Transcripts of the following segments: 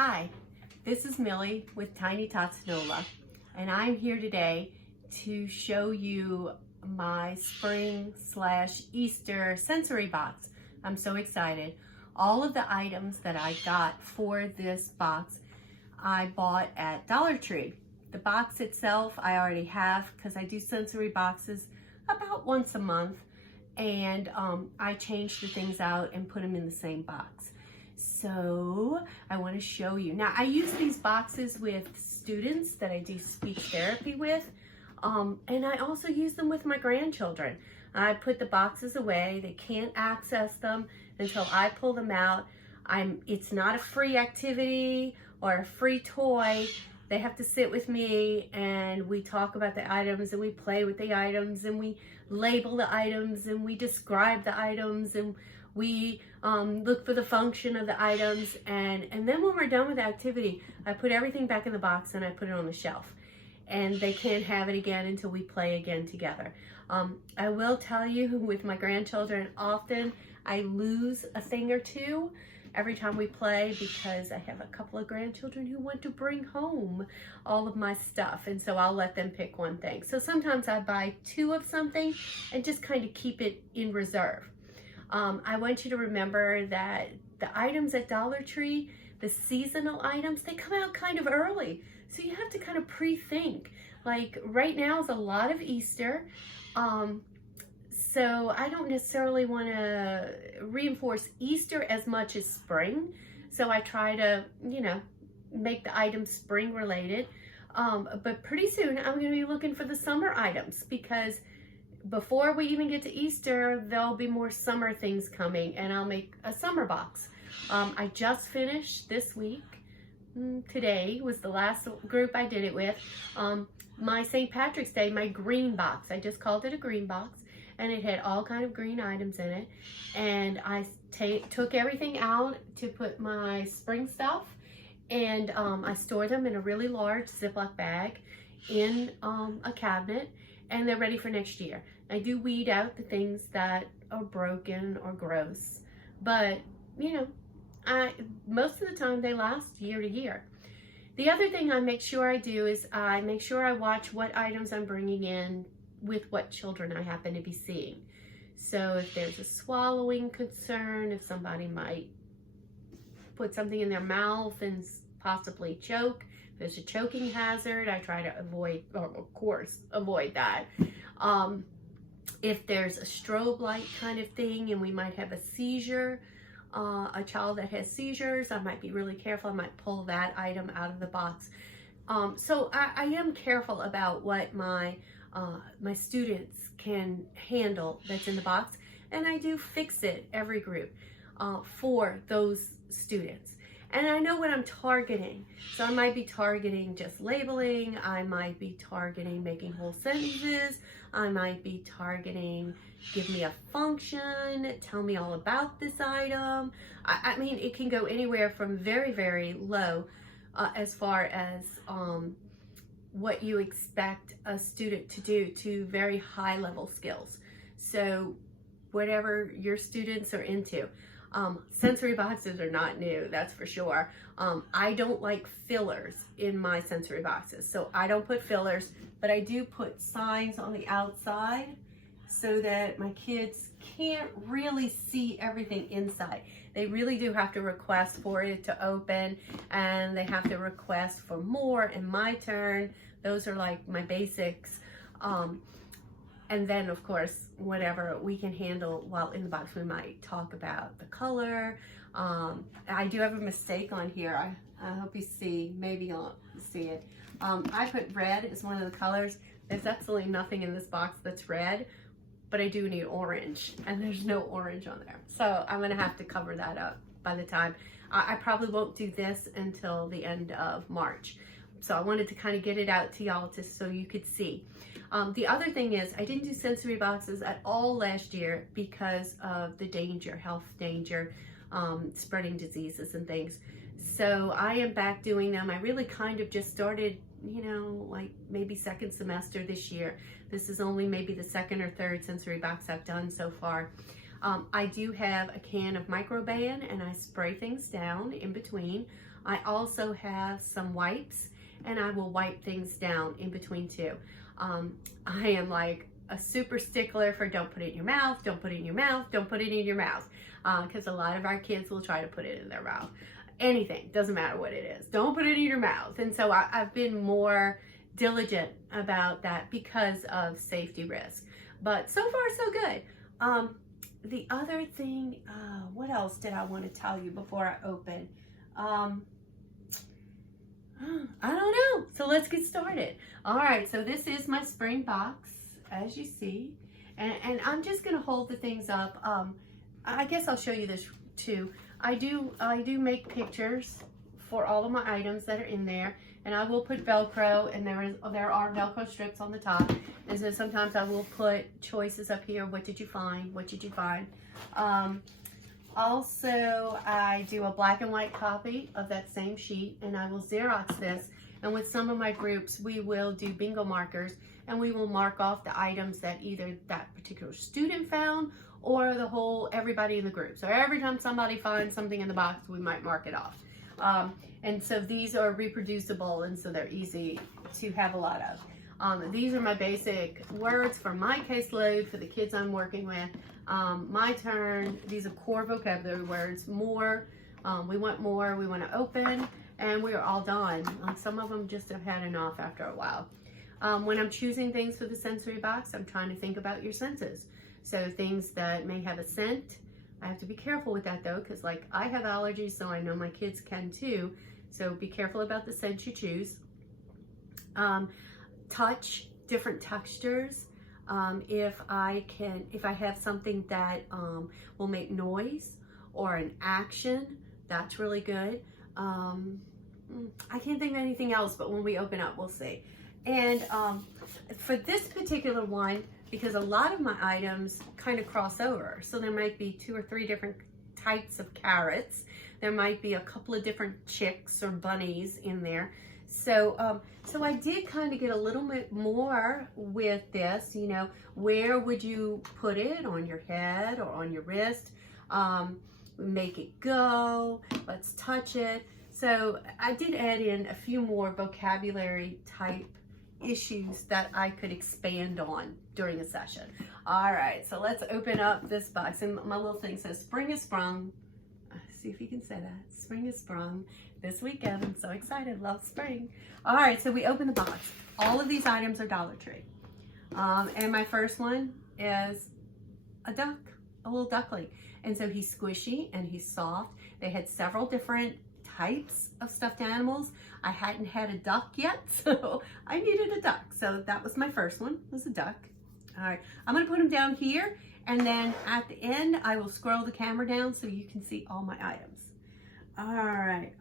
Hi, this is Millie with Tiny Tots NOLA, and I'm here today to show you my spring/Easter sensory box. I'm so excited. All of the items that I got for this box I bought at Dollar Tree. The box itself I already have because I do sensory boxes about once a month, and I change the things out and put them in the same box. So I want to show you. Now I use these boxes with students that I do speech therapy with, and I also use them with my grandchildren. I put the boxes away. They can't access them until I pull them out. It's not a free activity or a free toy. They have to sit with me and we talk about the items and we play with the items and we label the items and we describe the items and we look for the function of the items, and then when we're done with the activity, I put everything back in the box and I put it on the shelf, and they can't have it again until we play again together. I will tell you, with my grandchildren, often I lose a thing or two every time we play because I have a couple of grandchildren who want to bring home all of my stuff, and so I'll let them pick one thing. So sometimes I buy two of something and just kind of keep it in reserve. I want you to remember that the items at Dollar Tree, the seasonal items, they come out kind of early. So you have to kind of pre-think. Like right now is a lot of Easter. So I don't necessarily want to reinforce Easter as much as spring. So I try to, make the items spring related. But pretty soon I'm going to be looking for the summer items, because before we even get to Easter, there'll be more summer things coming, and I'll make a summer box. I just finished this week. Today was the last group I did it with. My St. Patrick's Day, my green box. I just called it a green box, and it had all kind of green items in it. And I took everything out to put my spring stuff, and I stored them in a really large Ziploc bag in a cabinet, and they're ready for next year. I do weed out the things that are broken or gross, but most of the time they last year to year. The other thing I make sure I do is I make sure I watch what items I'm bringing in with what children I happen to be seeing. So if there's a swallowing concern, if somebody might put something in their mouth and possibly choke, if there's a choking hazard, I try to avoid that. If there's a strobe light kind of thing and we might have a seizure, a child that has seizures, I might be really careful. I might pull that item out of the box. So I am careful about what my students can handle that's in the box, and I do fix it every group for those students. And I know what I'm targeting. So I might be targeting just labeling. I might be targeting making whole sentences. I might be targeting give me a function, tell me all about this item. I mean, it can go anywhere from very, very low as far as what you expect a student to do to very high level skills. So whatever your students are into. Sensory boxes are not new, that's for sure. I don't like fillers in my sensory boxes, so I don't put fillers, but I do put signs on the outside so that my kids can't really see everything inside. They really do have to request for it to open, and they have to request for more and my turn. Those are like my basics. And then, of course, whatever we can handle while in the box, we might talk about the color. I do have a mistake on here. I hope you see, maybe you'll see it. I put red as one of the colors. There's absolutely nothing in this box that's red, but I do need orange, and there's no orange on there. So I'm gonna have to cover that up by the time. I probably won't do this until the end of March. So I wanted to kind of get it out to y'all so you could see. The other thing is I didn't do sensory boxes at all last year because of the danger, health danger, spreading diseases and things. So I am back doing them. I really kind of just started, like maybe second semester this year. This is only maybe the second or third sensory box I've done so far. I do have a can of Microban, and I spray things down in between. I also have some wipes, and I will wipe things down in between too. I am like a super stickler for don't put it in your mouth, don't put it in your mouth, don't put it in your mouth, because a lot of our kids will try to put it in their mouth. Anything, doesn't matter what it is, don't put it in your mouth. And so I've been more diligent about that because of safety risk. But so far so good. The other thing, what else did I want to tell you before I open? I don't know. So let's get started. All right, so this is my spring box, as you see. And I'm just going to hold the things up. I guess I'll show you this too. I do make pictures for all of my items that are in there. And I will put Velcro, and there are Velcro strips on the top. And so sometimes I will put choices up here. What did you find? What did you find? Also, I do a black and white copy of that same sheet, and I will Xerox this. And with some of my groups, we will do bingo markers, and we will mark off the items that either that particular student found or everybody in the group. So every time somebody finds something in the box, we might mark it off. And so these are reproducible, and so they're easy to have a lot of. These are my basic words for my caseload for the kids I'm working with. My turn, these are core vocabulary words. More, we want more, we want to open, and we are all done. Some of them just have had enough after a while. When I'm choosing things for the sensory box, I'm trying to think about your senses. So things that may have a scent, I have to be careful with that though, because like I have allergies, so I know my kids can too. So be careful about the scent you choose. Touch, different textures. If I have something that will make noise or an action, that's really good. I can't think of anything else, but when we open up, we'll see. And for this particular one, because a lot of my items kind of cross over, so there might be 2 or 3 different types of carrots. There might be a couple of different chicks or bunnies in there. So so I did kind of get a little bit more with this, you know, where would you put it, on your head or on your wrist? Make it go, let's touch it. So I did add in a few more vocabulary type issues that I could expand on during a session. All right, so let's open up this box. And my little thing says, spring is sprung. See if you can say that. Spring is sprung this weekend. I'm so excited. Love spring. All right, so we open the box. All of these items are Dollar Tree. And my first one is a duck, a little duckling. And so he's squishy and he's soft. They had several different types of stuffed animals. I hadn't had a duck yet, so I needed a duck. So that was my first one, was a duck. All right, I'm gonna put him down here, and then at the end, I will scroll the camera down so you can see all my items. All right,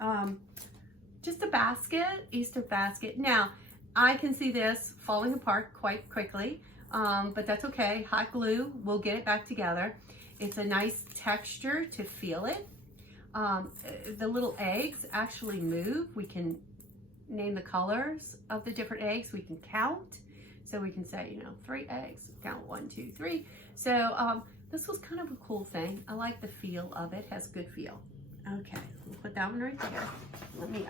just a basket, Easter basket. Now, I can see this falling apart quite quickly, but that's okay. Hot glue, we'll get it back together. It's a nice texture to feel it. The little eggs actually move. We can name the colors of the different eggs. We can count. So we can say, you know, 3 eggs, count 1, 2, 3. So this was kind of a cool thing. I like the feel of it, has good feel. Okay, we'll put that one right there. Let me,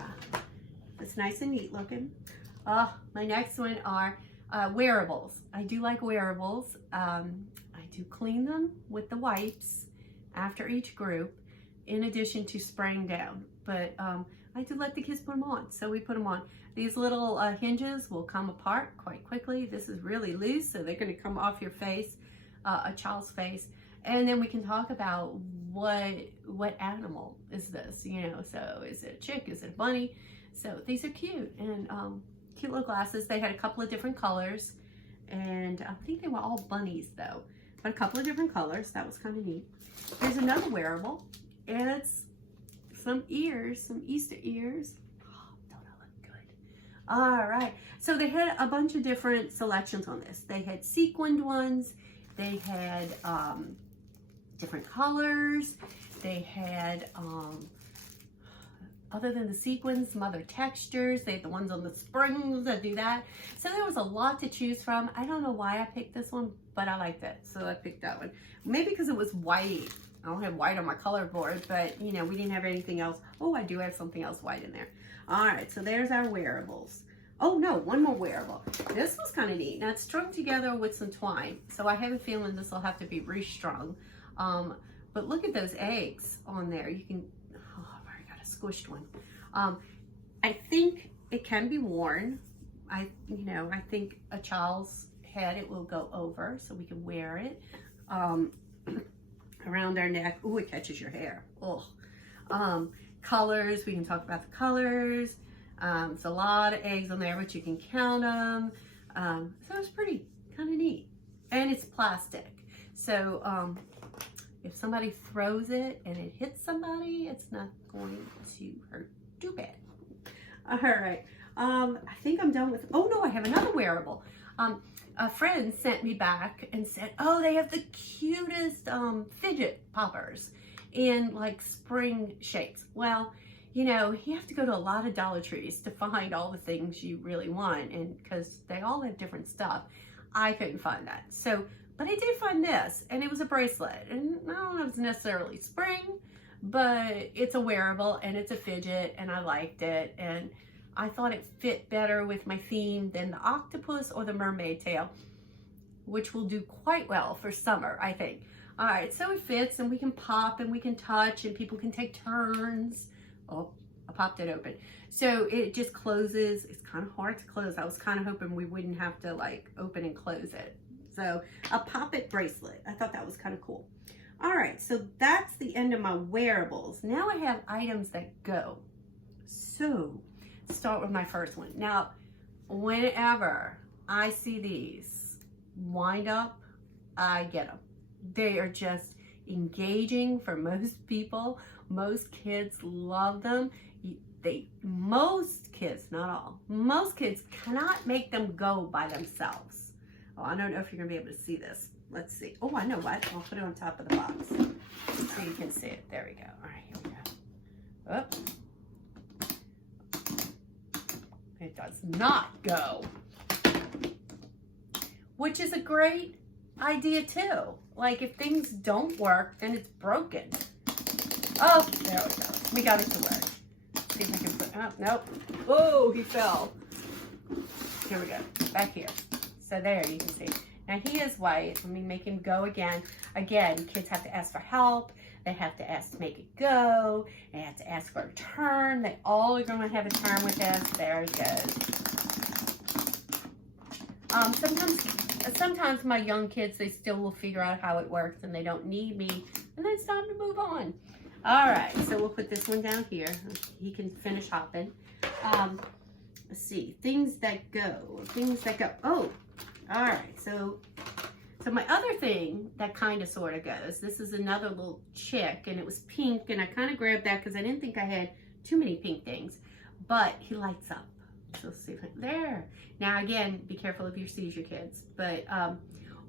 it's nice and neat looking. My next one are wearables. I do like wearables. I do clean them with the wipes after each group, in addition to spraying down. But I do let the kids put them on, so we put them on. These little hinges will come apart quite quickly. This is really loose, so they're gonna come off your face, a child's face. And then we can talk about what animal is this, you know, so is it a chick, is it a bunny? So these are cute, and cute little glasses. They had a couple of different colors, and I think they were all bunnies though, but a couple of different colors. That was kind of neat. There's another wearable. It's some ears, some Easter ears. Oh, don't I look good? All right. So they had a bunch of different selections on this. They had sequined ones. They had different colors. They had, other than the sequins, some other textures. They had the ones on the springs that do that. So there was a lot to choose from. I don't know why I picked this one, but I liked it. So I picked that one. Maybe because it was white. I don't have white on my color board, but you know, we didn't have anything else. Oh, I do have something else white in there. All right, so there's our wearables. Oh no, one more wearable. This was kind of neat. Now it's strung together with some twine, so I have a feeling this will have to be restrung. But look at those eggs on there. You can, oh, I already got a squished one. I think it can be worn. I think a child's head, it will go over, so we can wear it around our neck. Ooh, it catches your hair. Oh. Colors, we can talk about the colors. It's a lot of eggs on there, but you can count them. So it's pretty kind of neat. And it's plastic. So if somebody throws it and it hits somebody, it's not going to hurt too bad. All right. I think I'm done with, oh no, I have another wearable. A friend sent me back and said, oh, they have the cutest fidget poppers in like spring shapes. Well, you know, you have to go to a lot of Dollar Trees to find all the things you really want, and because they all have different stuff. I couldn't find that. So, but I did find this, and it was a bracelet, and I don't know if it's necessarily spring, but it's a wearable and it's a fidget, and I liked it, and I thought it fit better with my theme than the octopus or the mermaid tail, which will do quite well for summer, I think. All right, so it fits, and we can pop and we can touch, and people can take turns. Oh, I popped it open. So it just closes. It's kind of hard to close. I was kind of hoping we wouldn't have to like open and close it. So a pop-it bracelet. I thought that was kind of cool. All right, so that's the end of my wearables. Now I have items that go. So start with my first one. Now, whenever I see these wind up, I get them. They are just engaging for most people. Most kids love them. Most kids, not all, most kids cannot make them go by themselves. Oh, I don't know if you're gonna be able to see this. Let's see. Oh, I know what. I'll put it on top of the box so you can see it. There we go. All right, here we go. Oops. It does not go. Which is a great idea too. Like if things don't work, then it's broken. Oh, there we go. We got it to work. See if I can put, oh, nope. Oh, he fell. Here we go, back here. So there, you can see. Now he is white. Let me make him go again. Again, kids have to ask for help. They have to ask to make it go. They have to ask for a turn. They all are going to have a turn with this. There he goes. Sometimes my young kids, they still will figure out how it works and they don't need me. And then it's time to move on. All right, so we'll put this one down here. He can finish hopping. Let's see, things that go. Oh, all right, so my other thing that kind of sort of goes, this is another little chick, and it was pink, and I kind of grabbed that because I didn't think I had too many pink things, but he lights up. So let's see if there. Now again, be careful of your seizure, kids, but,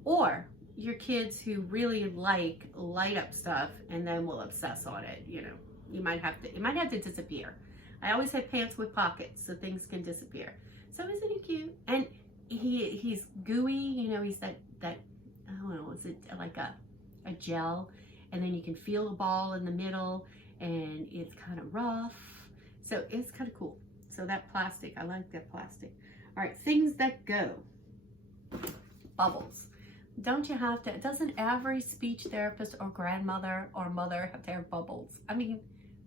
or your kids who really like light up stuff and then will obsess on it, you know, it might have to disappear. I always have pants with pockets so things can disappear. So isn't he cute? And he's gooey, you know, he's that I don't know, is it like a gel? And then you can feel a ball in the middle, and it's kind of rough. So it's kind of cool. So that plastic, I like that plastic. All right, things that go. Bubbles. Don't you have to, doesn't every speech therapist or grandmother or mother have to have bubbles? I mean,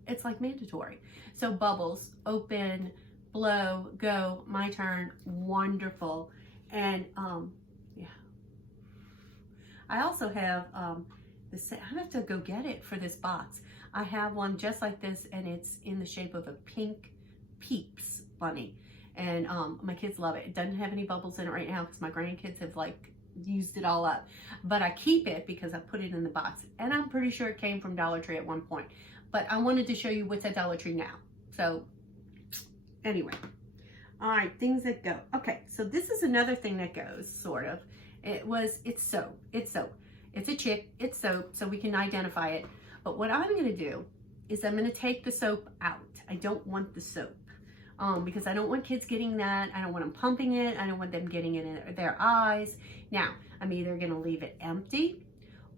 it's like mandatory. So bubbles, open, blow, go, my turn, wonderful. And yeah. I also have this, I have to go get it for this box. I have one just like this, and it's in the shape of a pink Peeps bunny. And my kids love it. It doesn't have any bubbles in it right now because my grandkids have like used it all up, but I keep it because I put it in the box, and I'm pretty sure it came from Dollar Tree at one point, but I wanted to show you what's at Dollar Tree now. So anyway, all right, things that go. Okay, so this is another thing that goes, sort of. It's soap. It's a chick, it's soap, so we can identify it. But what I'm gonna do is I'm gonna take the soap out. I don't want the soap. Because I don't want kids getting that. I don't want them pumping it. I don't want them getting it in their eyes. Now, I'm either going to leave it empty,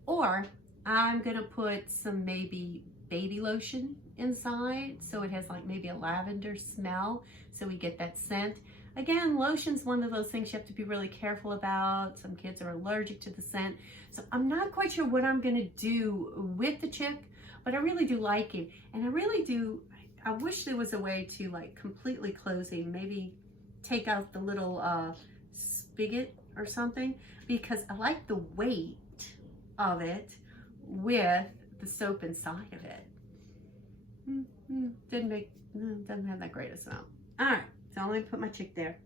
or I'm gonna put some maybe baby lotion inside, so it has like maybe a lavender smell, so we get that scent. Again, lotion's one of those things you have to be really careful about. Some kids are allergic to the scent. So I'm not quite sure what I'm gonna do with the chick, but I really do like him. And I really do, I wish there was a way to like completely close him, maybe take out the little spigot or something, because I like the weight of it with the soap inside of it. Doesn't have that great a smell. All right, so I'm gonna put my chick there.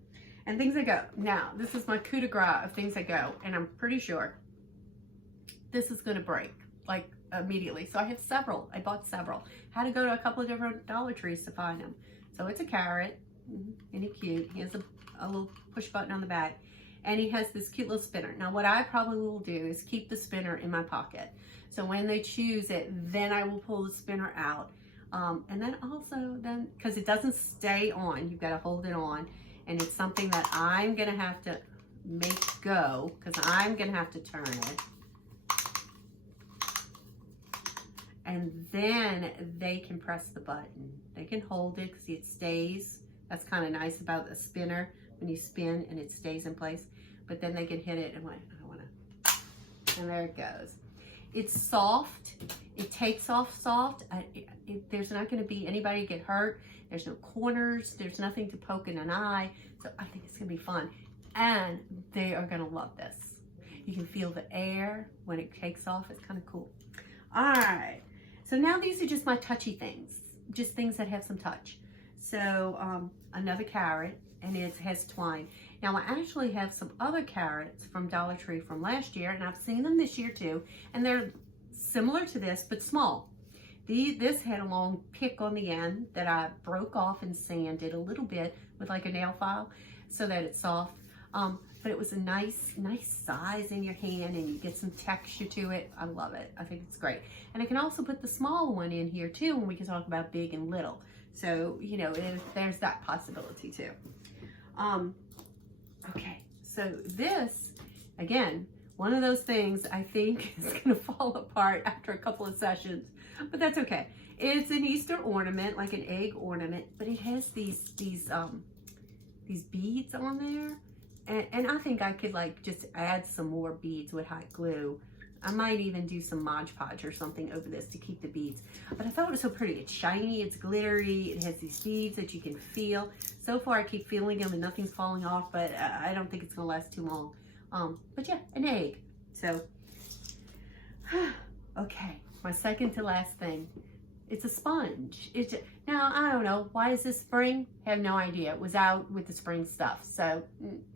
And things that go. Now, this is my coup de grace of things that go, and I'm pretty sure this is gonna break, like immediately. So I have several, I bought several. Had to go to a couple of different Dollar Trees to find them. So it's a carrot, and he's cute. He has a little push button on the back, and he has this cute little spinner. Now what I probably will do is keep the spinner in my pocket. So when they choose it, then I will pull the spinner out. And then also, because it doesn't stay on, you've got to hold it on. And it's something that I'm going to have to make go, because I'm going to have to turn it. And then they can press the button. They can hold it, because it stays. That's kind of nice about a spinner, when you spin and it stays in place. But then they can hit it and like, I don't want to. And there it goes. It's soft. It takes off soft. There's not going to be anybody get hurt. There's no corners. There's nothing to poke in an eye. So I think it's going to be fun. And they are going to love this. You can feel the air when it takes off. It's kind of cool. All right. So now these are just my touchy things. Just things that have some touch. So another carrot, and it has twine. Now I actually have some other carrots from Dollar Tree from last year, and I've seen them this year too, and they're similar to this but small. This had a long pick on the end that I broke off and sanded a little bit with like a nail file so that it's soft. But it was a nice size in your hand, and you get some texture to it. I love it. I think it's great. And I can also put the small one in here too, and we can talk about big and little. So, you know, there's that possibility too. Okay, so this, again, one of those things I think is going to fall apart after a couple of sessions, but that's okay. It's an Easter ornament, like an egg ornament, but it has these beads on there, and I think I could like just add some more beads with hot glue. I might even do some Mod Podge or something over this to keep the beads. But I thought it was so pretty. It's shiny, it's glittery, it has these beads that you can feel. So far I keep feeling them and nothing's falling off, but I don't think it's gonna last too long. But yeah, an egg. So, okay, my second to last thing. It's a sponge. Now, I don't know, why is this spring? I have no idea. It was out with the spring stuff, so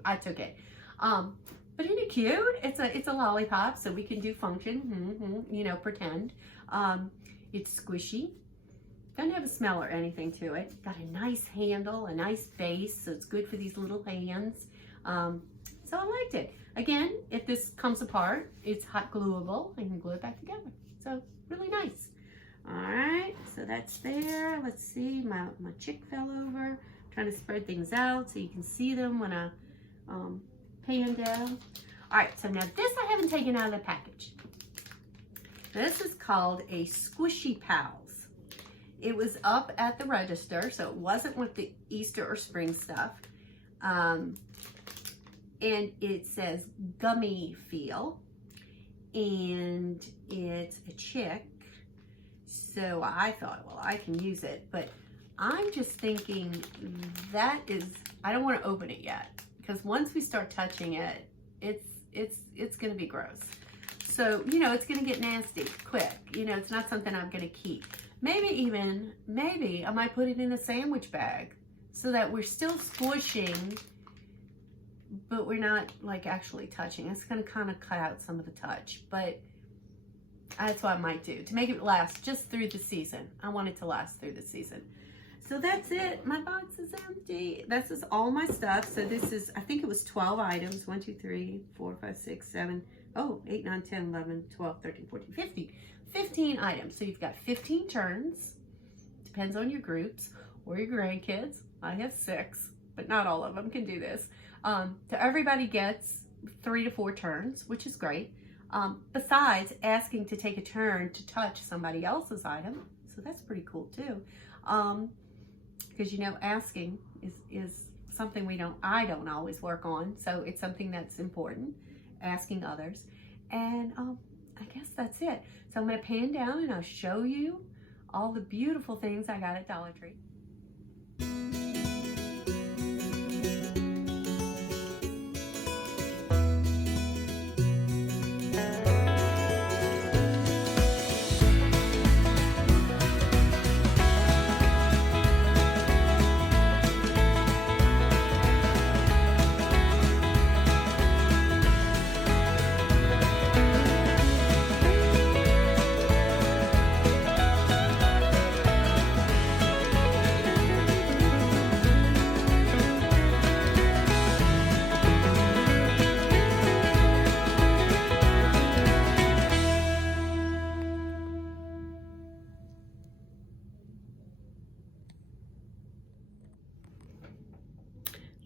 I took it. But isn't it cute? It's a lollipop, so we can do function, you know, pretend. It's squishy. Doesn't have a smell or anything to it. Got a nice handle, a nice base, so it's good for these little hands. So I liked it. Again, if this comes apart, it's hot gluable. I can glue it back together. So really nice. All right, so that's there. Let's see, my chick fell over. I'm trying to spread things out so you can see them when I pan down. All right, so now this I haven't taken out of the package. This is called a Squishy Pals. It was up at the register, so it wasn't with the Easter or spring stuff. And it says gummy feel, and it's a chick. So I thought, well, I can use it, but I'm just thinking that is, I don't want to open it yet, because once we start touching it, it's going to be gross. So, you know, it's going to get nasty quick. You know, it's not something I'm going to keep. Maybe I might put it in a sandwich bag so that we're still squishing, but we're not like actually touching. It's going to kind of cut out some of the touch, but that's what I might do to make it last just through the season. I want it to last through the season. So that's it. My box is empty. This is all my stuff. So this is, I think it was 12 items. 1, 2, 3, 4, 5, 6, 7, 8, 9, 10, 11, 12, 13, 14, 15. 15 items. So you've got 15 turns. Depends on your groups or your grandkids. I have 6, but not all of them can do this. So everybody gets 3 to 4 turns, which is great. besides asking to take a turn to touch somebody else's item. So that's pretty cool too. Because, you know, asking is something I don't always work on. So it's something that's important, asking others. And I guess that's it. So I'm going to pan down and I'll show you all the beautiful things I got at Dollar Tree.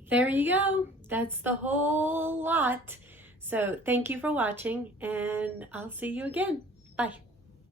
There you go. That's the whole lot. So thank you for watching, and I'll see you again. Bye.